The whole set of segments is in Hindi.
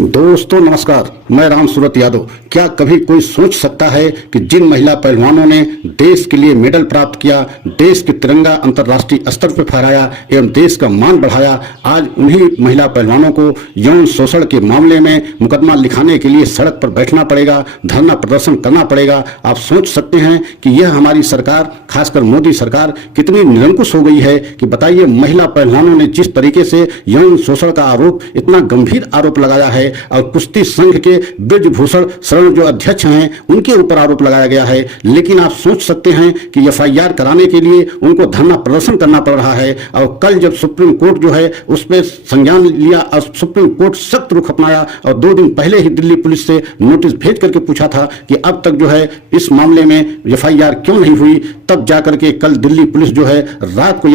दोस्तों नमस्कार, मैं राम सूरत यादव। क्या कभी कोई सोच सकता है कि जिन महिला पहलवानों ने देश के लिए मेडल प्राप्त किया, देश के तिरंगा अंतर्राष्ट्रीय स्तर पर फहराया एवं देश का मान बढ़ाया, आज उन्हीं महिला पहलवानों को यौन शोषण के मामले में मुकदमा लिखाने के लिए सड़क पर बैठना पड़ेगा, धरना प्रदर्शन करना पड़ेगा। आप सोच सकते हैं कि यह हमारी सरकार, खासकर मोदी सरकार, कितनी निरंकुश हो गई है कि बताइए, महिला पहलवानों ने जिस तरीके से यौन शोषण का आरोप, इतना गंभीर आरोप लगाया है और कुश्ती संघ के ब्रजभूषण शरण जो अध्यक्ष हैं उनके ऊपर आरोप लगाया गया है, लेकिन आप सोच सकते हैं कि एफआईआर कराने के लिए उनको धरना प्रदर्शन करना पड़ रहा है। और कल जब सुप्रीम कोर्ट जो है उस पर संज्ञान लिया और सुप्रीम कोर्ट सख्त रुख अपनाया और 2 दिन पहले ही दिल्ली पुलिस से नोटिस भेज करके पूछा था कि अब तक जो है इस मामले में एफआईआर क्यों नहीं हुई, तब जाकर के कल दिल्ली पुलिस जो है रात को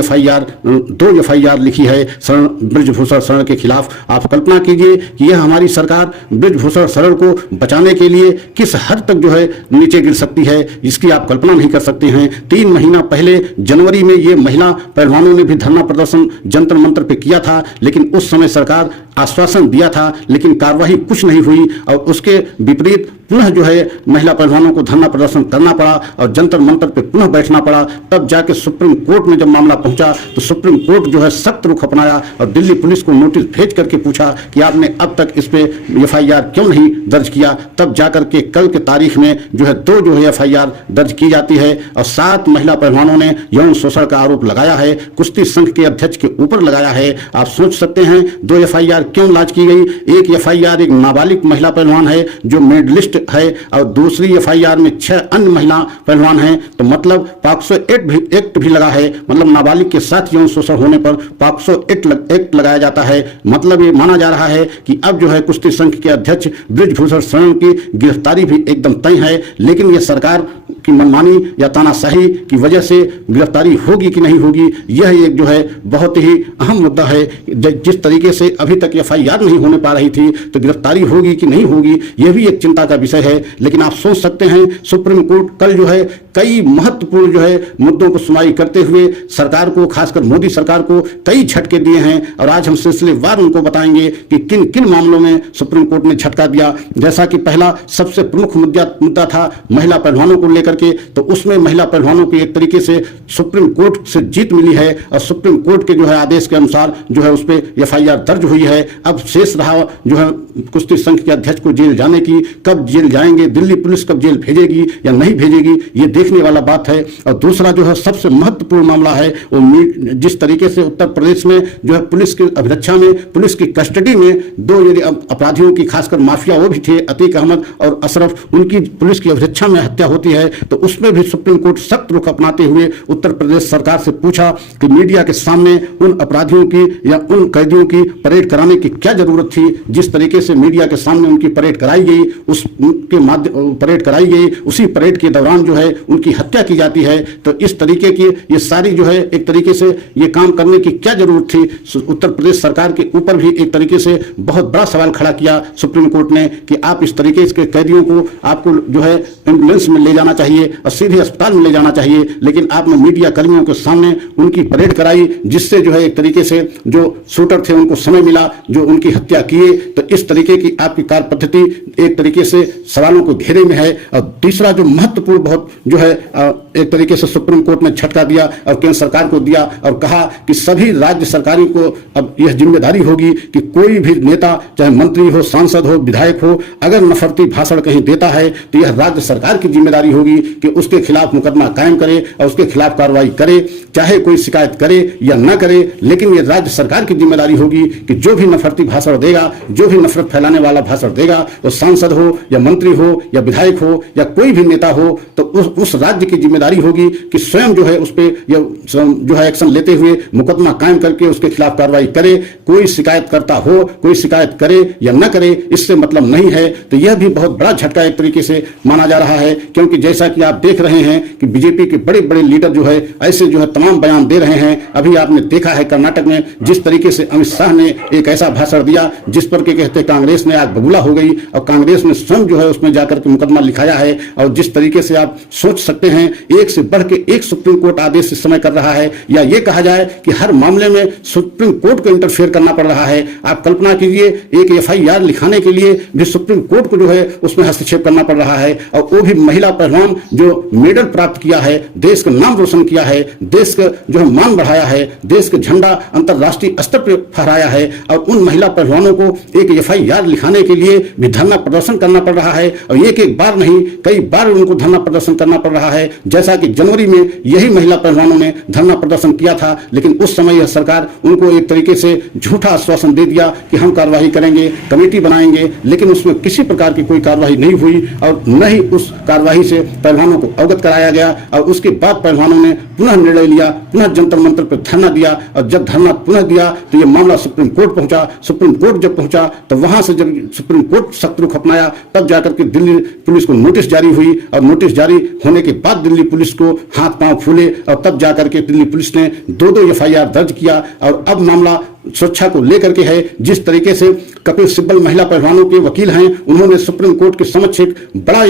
दो एफआईआर लिखी है ब्रजभूषण शरण के खिलाफ। आप कल्पना कीजिए कि यह हमारी सरकार ब्रजभूषण शरण को बचाने के लिए किस हद तक जो है नीचे गिर सकती है, इसकी आप कल्पना नहीं कर सकते हैं। 3 महीना पहले जनवरी में ये महिला पहलवानों ने भी धरना प्रदर्शन जंतर मंतर पे किया था, लेकिन उस समय सरकार आश्वासन दिया था, लेकिन कार्रवाई कुछ नहीं हुई और उसके विपरीत पुनः जो है महिला पहलवानों को धरना प्रदर्शन करना पड़ा और जंतर मंतर पे पुनः बैठना पड़ा। तब जाके सुप्रीम कोर्ट में जब मामला पहुंचा तो सुप्रीम कोर्ट जो है सख्त रुख अपनाया और दिल्ली पुलिस को नोटिस भेज करके पूछा कि आपने अब तक इस पे एफआईआर क्यों नहीं दर्ज किया। तब जाकर के कल के तारीख में जो है 2 जो है एफआईआर दर्ज की जाती है और 7 महिला पहलवानों ने यौन शोषण का आरोप लगाया है, कुश्ती संघ के अध्यक्ष के ऊपर लगाया है। आप सोच सकते हैं 2 एफआईआर क्यों लांच की गई। एक एफआईआर एक नाबालिग महिला पहलवान है जो मेडलिस्ट है और दूसरी एफआईआर में 6 अन्य महिला पहलवान हैं, तो मतलब पॉक्सो एक्ट भी लगा है। मतलब नाबालिग के साथ यौन शोषण होने पर पॉक्सो एक्ट लगाया जाता है। मतलब ये माना जा रहा है कि अब जो है कुश्ती संघ के अध्यक्ष ब्रजभूषण शरण की गिरफ्तारी भी एकदम तय है, लेकिन यह सरकार की मनमानी या तानाशाही की वजह से गिरफ्तारी होगी कि नहीं होगी, यह एक जो है बहुत ही अहम मुद्दा है। जिस तरीके से अभी तक एफआईआर नहीं होने पा रही थी, तो गिरफ्तारी होगी कि नहीं होगी, यह भी एक चिंता का विषय है। लेकिन आप सोच सकते हैं सुप्रीम कोर्ट कल जो है कई महत्वपूर्ण जो है मुद्दों को सुनवाई करते हुए सरकार को, खासकर मोदी सरकार को कई झटके दिए हैं और आज हम सिलसिलेवार उनको बताएंगे कि किन किन मामलों में सुप्रीम कोर्ट ने झटका दिया। जैसा कि पहला सबसे प्रमुख मुद्दा था महिला पहलवानों को लेकर के, तो उसमें महिला पहलवानों की एक तरीके से सुप्रीम कोर्ट से जीत मिली है और सुप्रीम कोर्ट के जो है आदेश के अनुसार जो है उस पर एफआईआर दर्ज हुई है। अब शेष रहा जो है कुश्ती संघ के अध्यक्ष को जेल जाने की, कब जेल जाएंगे, दिल्ली पुलिस कब जेल भेजेगी या नहीं भेजेगी, ये देखने वाला बात है। और दूसरा जो है सबसे महत्वपूर्ण मामला है वो जिस तरीके से उत्तर प्रदेश में जो है पुलिस की अभिरक्षा में, पुलिस की कस्टडी में 2 अपराधियों की, खासकर माफिया वो भी थे, अतीक अहमद और अशरफ, उनकी पुलिस की अभिरक्षा में हत्या होती है। तो उसमें भी सुप्रीम कोर्ट सख्त रुख अपनाते हुए उत्तर प्रदेश सरकार से पूछा कि मीडिया के सामने उन अपराधियों की या उन कैदियों की परेड कराने की क्या जरूरत थी। जिस तरीके से मीडिया के सामने उनकी परेड कराई गई, उसके माध्यम परेड कराई गई, उसी परेड के दौरान जो है उनकी हत्या की जाती है। तो इस तरीके की ये सारी जो है एक तरीके से ये काम करने की क्या जरूरत थी। उत्तर प्रदेश सरकार के ऊपर भी एक तरीके से बहुत बड़ा सवाल खड़ा किया सुप्रीम कोर्ट ने कि आप इस तरीके के कैदियों को आपको जो है एम्बुलेंस में ले जाना चाहिए और सीधे अस्पताल में ले जाना चाहिए, लेकिन आपने मीडिया कर्मियों के सामने उनकी परेड कराई, जिससे जो है एक तरीके से जो शूटर थे उनको समय मिला जो उनकी हत्या किए। तो इस तरीके की आपकी कार्य पद्धति एक तरीके से सवालों को घेरे में है। और तीसरा जो महत्वपूर्ण बहुत जो है एक तरीके से सुप्रीम कोर्ट ने झटका दिया और केंद्र सरकार को दिया और कहा कि सभी राज्य सरकारों को अब यह जिम्मेदारी होगी कि कोई भी नेता, चाहे मंत्री हो, सांसद हो, विधायक हो, अगर नफरती भाषण कहीं देता है तो यह राज्य सरकार की जिम्मेदारी होगी कि उसके खिलाफ मुकदमा कायम करे और उसके खिलाफ कार्रवाई करे, चाहे कोई शिकायत करे या न करे। लेकिन यह राज्य सरकार की जिम्मेदारी होगी कि जो भी नफरती भाषण देगा, जो भी नफरत फैलाने वाला भाषण देगा, वो सांसद हो या मंत्री हो या विधायक हो या कोई भी नेता हो, तो उस राज्य की जिम्मेदारी होगी कि स्वयं जो है उस पर जो है एक्शन लेते हुए मुकदमा कायम करके उसके खिलाफ कार्रवाई करे। कोई शिकायत करता हो, कोई शिकायत करे या न करे, इससे मतलब नहीं है। तो यह भी बहुत बड़ा झटका एक तरीके से माना जा रहा है, क्योंकि जैसा कि आप देख रहे हैं कि बीजेपी के बड़े बड़े लीडर जो है ऐसे जो है तमाम बयान दे रहे हैं। अभी आपने देखा है कर्नाटक में जिस तरीके से अमित शाह ने एक ऐसा भाषण दिया जिस पर के कहते कांग्रेस ने आग बबूला हो गई और कांग्रेस ने स्वयं जो है उसमें जाकर के मुकदमा लिखाया है। और जिस तरीके से आप सोच सकते हैं एक से बढ़ के एक सुप्रीम कोर्ट आदेश इस समय कर रहा है, या ये कहा जाए कि हर मामले में सुप्रीम कोर्ट को इंटरफेयर करना पड़ रहा है। आप कल्पना कीजिए, एक FIR लिखाने के लिए भी सुप्रीम कोर्ट को जो है उसमें हस्तक्षेप करना पड़ रहा है, और वो भी महिला पहलवान जो मेडल प्राप्त किया है, देश का नाम रोशन किया है, देश का जो है मान बढ़ाया है, देश का झंडा अंतरराष्ट्रीय स्तर पर फहराया है, और उन महिला पहलवानों को एक FIR लिखाने के लिए भी धरना प्रदर्शन करना पड़ रहा है। और एक बार नहीं, कई बार उनको धरना प्रदर्शन करना पड़ रहा है। जैसा कि जनवरी में यही महिला पहलवानों ने धरना प्रदर्शन किया था, लेकिन उस समय यह सरकार उनको एक तरीके से झूठा आश्वासन दे दिया कि हम कार्रवाई करेंगे, कमेटी बनाएंगे, लेकिन उसमें किसी प्रकार की कोई कार्रवाई नहीं हुई, और न ही उस कार्रवाई से पहलवानों को अवगत कराया गया। और उसके बाद पहलवानों ने पुनः निर्णय लिया, पुनः जंतर मंतर पर धरना दिया, और जब धरना पुनः दिया तो यह मामला सुप्रीम कोर्ट पहुंचा। सुप्रीम कोर्ट जब पहुंचा तो वहां से जब सुप्रीम कोर्ट सख्त रुख अपनाया, तब जाकर के दिल्ली पुलिस को नोटिस जारी हुई, और नोटिस जारी होने के बाद दिल्ली पुलिस को हाथ पांव फूले, और तब जाकर के दिल्ली पुलिस ने 2 FIR दर्ज किया। और अब मामला सुरक्षा को लेकर के है। जिस तरीके से कपिल सिब्बल महिला पहलवानों के वकील हैं, उन्होंने सुप्रीम कोर्ट के समक्ष एक बड़ा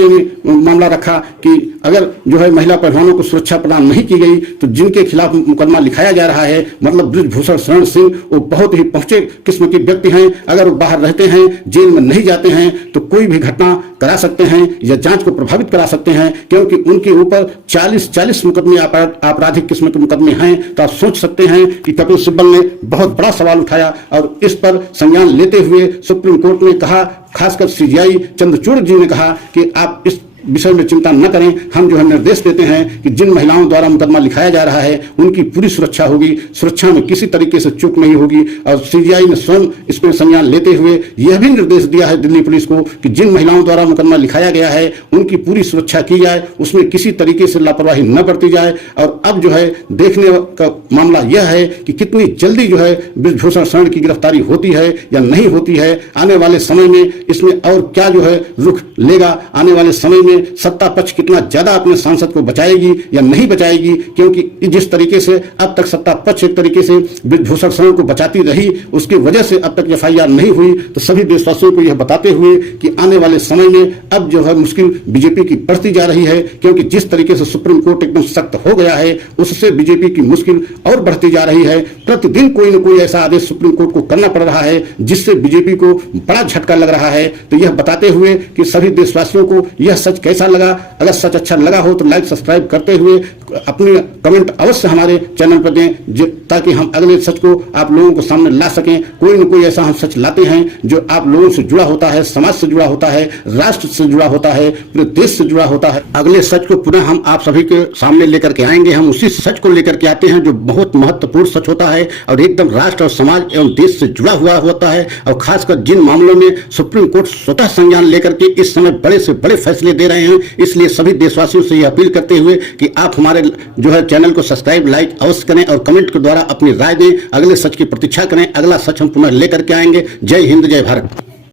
मामला रखा कि अगर जो है महिला पहलवानों को सुरक्षा प्रदान नहीं की गई तो जिनके खिलाफ मुकदमा लिखाया जा रहा है, मतलब बृजभूषण शरण सिंह, वो बहुत ही पहुंचे किस्म के व्यक्ति हैं। अगर वो बाहर रहते हैं, जेल में नहीं जाते हैं, तो कोई भी घटना करा सकते हैं या जांच को प्रभावित करा सकते हैं, क्योंकि उनके ऊपर 40 मुकदमे आपराधिक किस्म के मुकदमे हैं। तो आप सोच सकते हैं कि कपिल सिब्बल ने बहुत बड़ा सवाल उठाया, और इस पर संज्ञान लेते हुए सुप्रीम कोर्ट ने कहा, खासकर CJI चंद्रचूड़ जी ने कहा कि आप इस विषय में चिंता न करें, हम जो है निर्देश देते हैं कि जिन महिलाओं द्वारा मुकदमा लिखाया जा रहा है उनकी पूरी सुरक्षा होगी, सुरक्षा में किसी तरीके से चूक नहीं होगी। और CJI ने स्वयं इसमें संज्ञान लेते हुए यह भी निर्देश दिया है दिल्ली पुलिस को कि जिन महिलाओं द्वारा मुकदमा लिखाया गया है उनकी पूरी सुरक्षा की जाए, उसमें किसी तरीके से लापरवाही न बरती जाए। और अब जो है देखने का मामला यह है कि कितनी जल्दी जो है बृजभूषण शरण की गिरफ्तारी होती है या नहीं होती है। आने वाले समय में इसमें और क्या जो है रुख लेगा, आने वाले समय में सत्ता पक्ष कितना ज्यादा अपने सांसद को बचाएगी या नहीं बचाएगी, क्योंकि जिस तरीके से अब तक सत्ता पक्ष एक तरीके से बृजभूषण शरण को बचाती रही, उसकी वजह से अब तक FIR नहीं हुई। तो सभी देशवासियों को यह बताते हुए कि आने वाले समय में अब जो है मुश्किल बीजेपी की बढ़ती जा रही है, क्योंकि जिस तरीके से सुप्रीम कोर्ट एकदम सख्त हो गया है, उससे बीजेपी की मुश्किल और बढ़ती जा रही है। प्रतिदिन कोई न कोई ऐसा आदेश सुप्रीम कोर्ट को करना पड़ रहा है जिससे बीजेपी को बड़ा झटका लग रहा है। तो यह बताते हुए कि सभी देशवासियों को यह सच कैसा लगा, अगर सच अच्छा लगा हो तो लाइक सब्सक्राइब करते हुए अपने कमेंट अवश्य हमारे चैनल पर दें, ताकि हम अगले सच को आप लोगों को सामने ला सकें। कोई न कोई ऐसा हम सच लाते हैं जो आप लोगों से जुड़ा होता है, समाज से जुड़ा होता है, राष्ट्र से जुड़ा होता है, पूरे देश से जुड़ा होता है। अगले सच को पुनः हम आप सभी के सामने लेकर के आएंगे। हम उसी सच को लेकर के आते हैं जो बहुत महत्वपूर्ण सच होता है और एकदम राष्ट्र और समाज एवं देश से जुड़ा हुआ होता है। और खासकर जिन मामलों में सुप्रीम कोर्ट स्वतः संज्ञान लेकर के इस समय बड़े से बड़े फैसले दे रहे हैं, इसलिए सभी देशवासियों से यह अपील करते हुए कि आप हमारे जो है चैनल को सब्सक्राइब लाइक अवश्य करें और कमेंट के द्वारा अपनी राय दें। अगले सच की प्रतीक्षा करें। अगला सच हम पुनः लेकर के आएंगे। जय हिंद, जय भारत।